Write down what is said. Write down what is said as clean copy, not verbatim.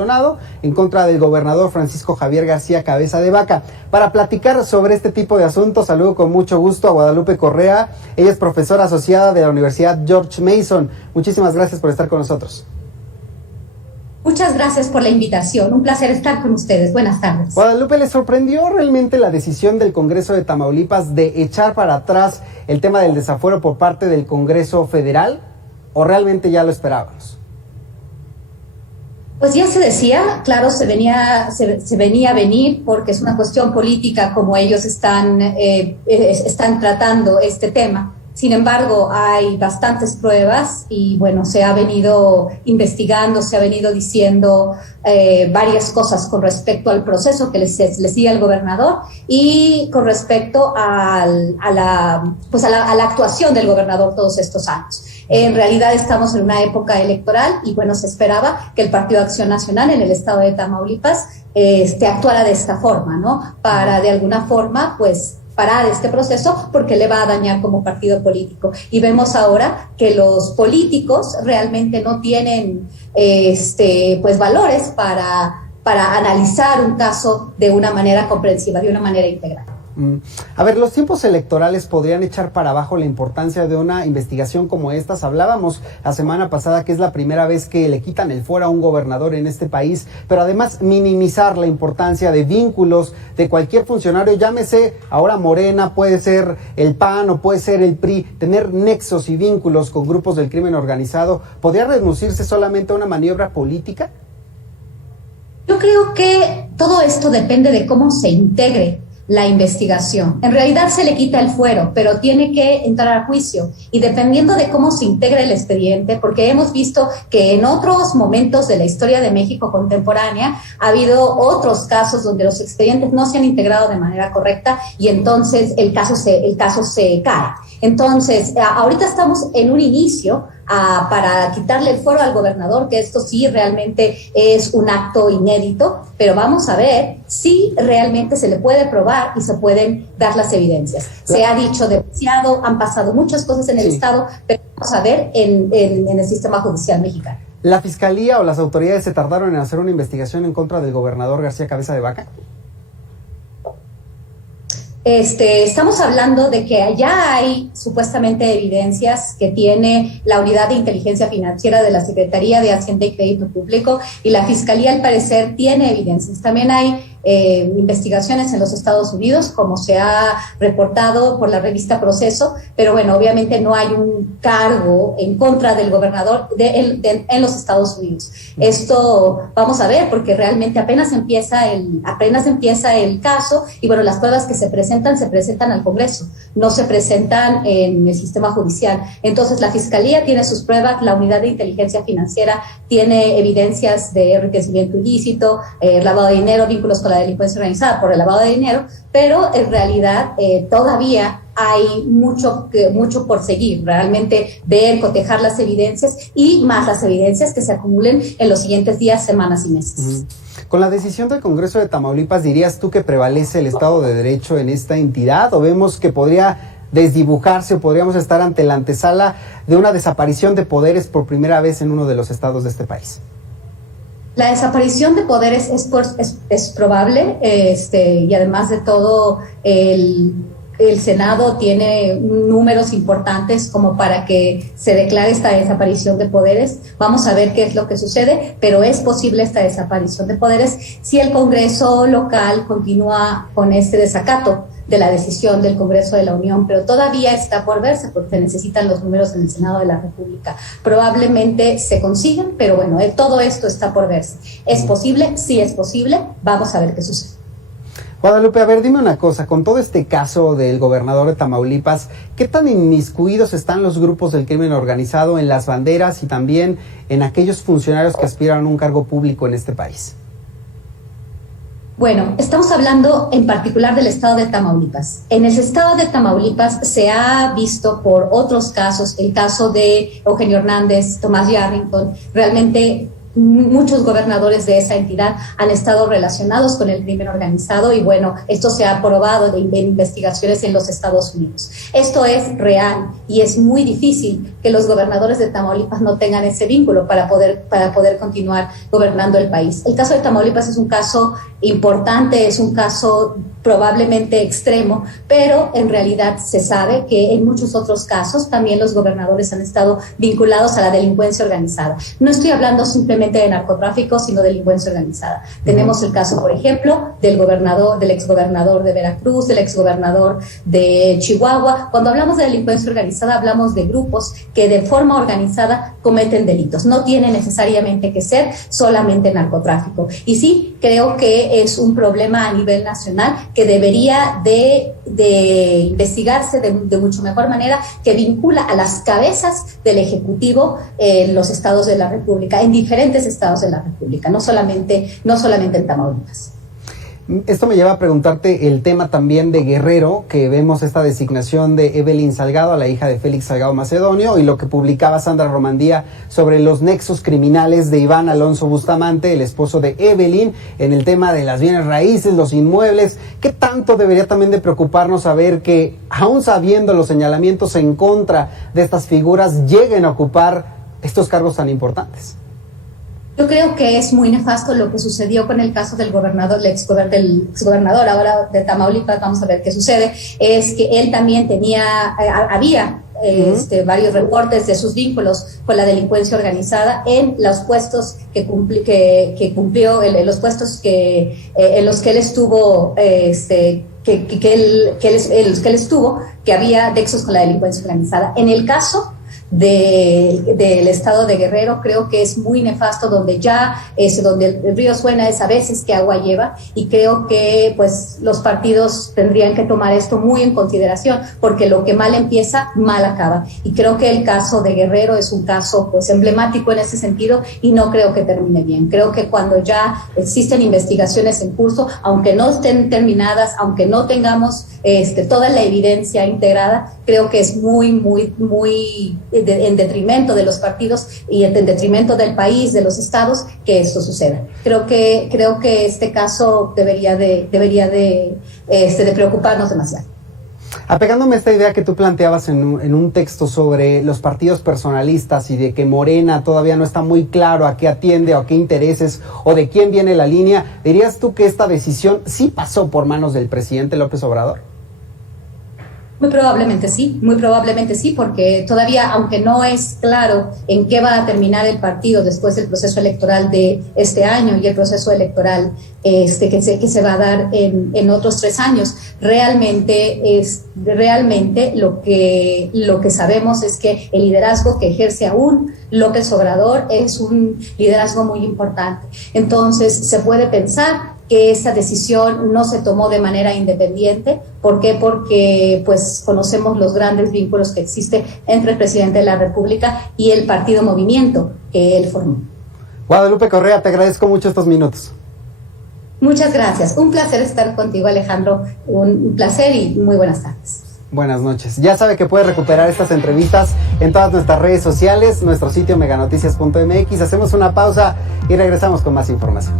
Sonado en contra del gobernador Francisco Javier García Cabeza de Vaca. Para platicar sobre este tipo de asuntos, saludo con mucho gusto a Guadalupe Correa. Ella es profesora asociada de la Universidad George Mason. Muchísimas gracias por estar con nosotros. Muchas gracias por la invitación. Un placer estar con ustedes. Buenas tardes. Guadalupe, ¿le sorprendió realmente la decisión del Congreso de Tamaulipas de echar para atrás el tema del desafuero por parte del Congreso Federal? ¿O realmente ya lo esperábamos? Pues ya se decía, claro, se venía a venir porque es una cuestión política como ellos están tratando este tema. Sin embargo, hay bastantes pruebas y bueno, se ha venido investigando, se ha venido diciendo varias cosas con respecto al proceso que le sigue al gobernador y con respecto a la actuación del gobernador todos estos años. En realidad estamos en una época electoral y bueno, se esperaba que el Partido Acción Nacional en el estado de Tamaulipas actuara de esta forma, ¿no? Para de alguna forma, pues, parar este proceso porque le va a dañar como partido político. Y vemos ahora que los políticos realmente no tienen pues valores para analizar un caso de una manera comprensiva, de una manera integral. A ver, los tiempos electorales podrían echar para abajo la importancia de una investigación como estas. Hablábamos la semana pasada que es la primera vez que le quitan el fuero a un gobernador en este país, pero además minimizar la importancia de vínculos de cualquier funcionario, llámese ahora Morena, puede ser el PAN o puede ser el PRI, tener nexos y vínculos con grupos del crimen organizado, ¿podría reducirse solamente a una maniobra política? Yo creo que todo esto depende de cómo se integre la investigación. En realidad se le quita el fuero, pero tiene que entrar a juicio y dependiendo de cómo se integra el expediente, porque hemos visto que en otros momentos de la historia de México contemporánea ha habido otros casos donde los expedientes no se han integrado de manera correcta y entonces el caso se cae. Entonces, ahorita estamos en un inicio para quitarle el fuero al gobernador, que esto sí realmente es un acto inédito, pero vamos a ver si realmente se le puede probar y se pueden dar las evidencias. Se ha dicho demasiado, han pasado muchas cosas en el Estado, pero vamos a ver en el sistema judicial mexicano. ¿La Fiscalía o las autoridades se tardaron en hacer una investigación en contra del gobernador García Cabeza de Vaca? Estamos hablando de que ya hay supuestamente evidencias que tiene la Unidad de Inteligencia Financiera de la Secretaría de Hacienda y Crédito Público y la Fiscalía al parecer tiene evidencias. También hay investigaciones en los Estados Unidos, como se ha reportado por la revista Proceso, pero bueno, obviamente no hay un cargo en contra del gobernador en los Estados Unidos. Esto vamos a ver, porque realmente apenas empieza el caso y bueno, las pruebas que se presentan al Congreso, no se presentan en el sistema judicial. Entonces la Fiscalía tiene sus pruebas, la Unidad de Inteligencia Financiera tiene evidencias de enriquecimiento ilícito, lavado de dinero, vínculos con la delincuencia organizada por el lavado de dinero, pero en realidad todavía hay mucho por seguir, realmente ver, cotejar las evidencias y más las evidencias que se acumulen en los siguientes días, semanas y meses. Con la decisión del Congreso de Tamaulipas, ¿dirías tú que prevalece el Estado de Derecho en esta entidad o vemos que podría desdibujarse o podríamos estar ante la antesala de una desaparición de poderes por primera vez en uno de los estados de este país? La desaparición de poderes es probable, y además de todo, el Senado tiene números importantes como para que se declare esta desaparición de poderes. Vamos a ver qué es lo que sucede, pero es posible esta desaparición de poderes si el Congreso local continúa con este desacato de la decisión del Congreso de la Unión, pero todavía está por verse porque se necesitan los números en el Senado de la República. Probablemente se consigan, pero bueno, todo esto está por verse. ¿Es posible? Sí es posible. Vamos a ver qué sucede. Guadalupe, a ver, dime una cosa, con todo este caso del gobernador de Tamaulipas, ¿qué tan inmiscuidos están los grupos del crimen organizado en las banderas y también en aquellos funcionarios que aspiran a un cargo público en este país? Bueno, estamos hablando en particular del estado de Tamaulipas. En el estado de Tamaulipas se ha visto por otros casos, el caso de Eugenio Hernández, Tomás Yarrington, realmente muchos gobernadores de esa entidad han estado relacionados con el crimen organizado y bueno, esto se ha probado de investigaciones en los Estados Unidos. Esto es real y es muy difícil que los gobernadores de Tamaulipas no tengan ese vínculo para poder continuar gobernando el país. El caso de Tamaulipas es un caso importante, es un caso probablemente extremo, pero en realidad se sabe que en muchos otros casos también los gobernadores han estado vinculados a la delincuencia organizada. No estoy hablando simplemente de narcotráfico, sino de delincuencia organizada. Tenemos el caso, por ejemplo, del exgobernador de Veracruz, del exgobernador de Chihuahua. Cuando hablamos de delincuencia organizada, hablamos de grupos que de forma organizada cometen delitos. No tiene necesariamente que ser solamente narcotráfico. Y sí, creo que es un problema a nivel nacional que debería de investigarse de mucho mejor manera, que vincula a las cabezas del Ejecutivo en los estados de la República, en diferentes estados de la República, no solamente en Tamaulipas. Esto me lleva a preguntarte el tema también de Guerrero, que vemos esta designación de Evelyn Salgado, a la hija de Félix Salgado Macedonio, y lo que publicaba Sandra Romandía sobre los nexos criminales de Iván Alonso Bustamante, el esposo de Evelyn, en el tema de las bienes raíces, los inmuebles. ¿Qué tanto debería también de preocuparnos saber que, aún sabiendo los señalamientos en contra de estas figuras, lleguen a ocupar estos cargos tan importantes? Yo creo que es muy nefasto lo que sucedió con el caso del gobernador, del exgobernador ahora de Tamaulipas. Vamos a ver qué sucede. Es que él también había varios reportes de sus vínculos con la delincuencia organizada en los puestos que cumplió, en los puestos en los que él estuvo, que había nexos con la delincuencia organizada. En el caso del estado de Guerrero, creo que es muy nefasto, donde el río suena es a veces que agua lleva, y creo que pues los partidos tendrían que tomar esto muy en consideración, porque lo que mal empieza, mal acaba, y creo que el caso de Guerrero es un caso pues emblemático en ese sentido, y no creo que termine bien. Creo que cuando ya existen investigaciones en curso, aunque no estén terminadas, aunque no tengamos toda la evidencia integrada, creo que es muy en detrimento de los partidos y en detrimento del país, de los estados, que esto suceda. Creo que este caso debería de preocuparnos demasiado. Apegándome a esta idea que tú planteabas en un texto sobre los partidos personalistas y de que Morena todavía no está muy claro a qué atiende o a qué intereses o de quién viene la línea, ¿dirías tú que esta decisión sí pasó por manos del presidente López Obrador? Muy probablemente sí, porque todavía, aunque no es claro en qué va a terminar el partido después del proceso electoral de este año y el proceso electoral que se va a dar en otros 3 años, realmente lo que sabemos es que el liderazgo que ejerce aún López Obrador es un liderazgo muy importante. Entonces, se puede pensar que esta decisión no se tomó de manera independiente. ¿Por qué? Porque pues conocemos los grandes vínculos que existen entre el presidente de la República y el partido Movimiento que él formó. Guadalupe Correa, te agradezco mucho estos minutos. Muchas gracias. Un placer estar contigo, Alejandro. Un placer y muy buenas tardes. Buenas noches. Ya sabe que puede recuperar estas entrevistas en todas nuestras redes sociales, nuestro sitio meganoticias.mx. Hacemos una pausa y regresamos con más información.